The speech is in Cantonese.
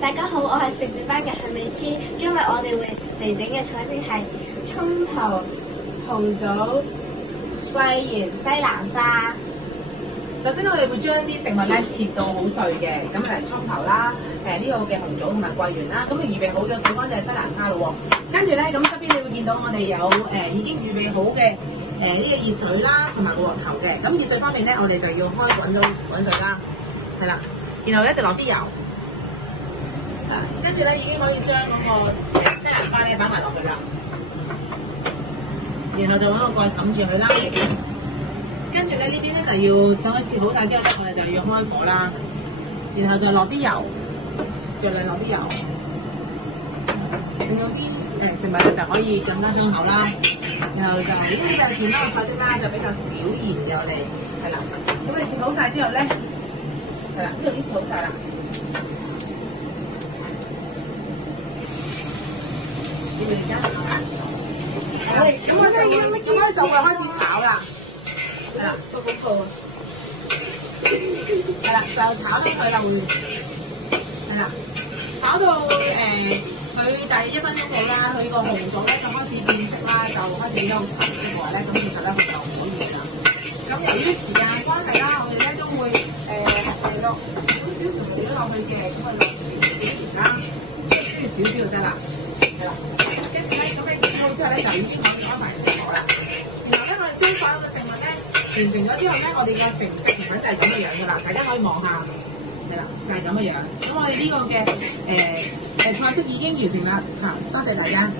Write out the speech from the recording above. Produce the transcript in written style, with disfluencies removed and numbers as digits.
大家好，我係食住班嘅陳美超。今日我哋會嚟整嘅菜式係葱頭、紅棗、桂圓、西蘭花。首先我哋會將啲食物咧切到好碎嘅，咁嚟葱頭啦，呢個嘅紅棗同埋桂圓啦，咁就預備好咗洗乾淨西蘭花咯喎。跟住咧，咁側邊你會見到我哋有已經預備好嘅呢個熱水啦，同埋個鑊頭嘅。咁熱水方面咧，我哋就要開滾水啦，係啦，然後咧就落啲油，跟住咧已經可以將嗰個西蘭花咧擺埋落去啦，然後就揾個蓋冚住佢啦。跟住咧呢邊咧就要等佢切好晒之後咧，我哋就要開火啦，然後就落啲油，盡量落啲油，令到啲食物就可以更加香口啦。然後就呢啲就係健康嘅菜式啦，就比較少鹽嘅我哋係啦。咁你切好晒之後咧，係啦，呢度已經切好晒啦。咁我咧就會開始炒啦。係啦，做廣告啊！係啦，就炒咗佢就會係啦，炒到佢大約1分鐘到啦，佢個紅棗咧就開始變色啦，就開始有茶嘅話咧，咁其實咧佢就可以啦。咁由於時間關係啦，我哋咧都會落少少調味料落去嘅，咁啊落幾條啦，即係需要少少就得啦。係啦，跟住咧咁樣煮好之後咧，就已經可以開埋食火啦。然後咧，我哋將所有嘅食物咧完成咗之後咧，我哋嘅成隻甜品就係咁嘅樣噶啦，大家可以望下，係啦，就係咁嘅樣。咁我哋呢個嘅菜式已經完成啦，嚇，多謝大家。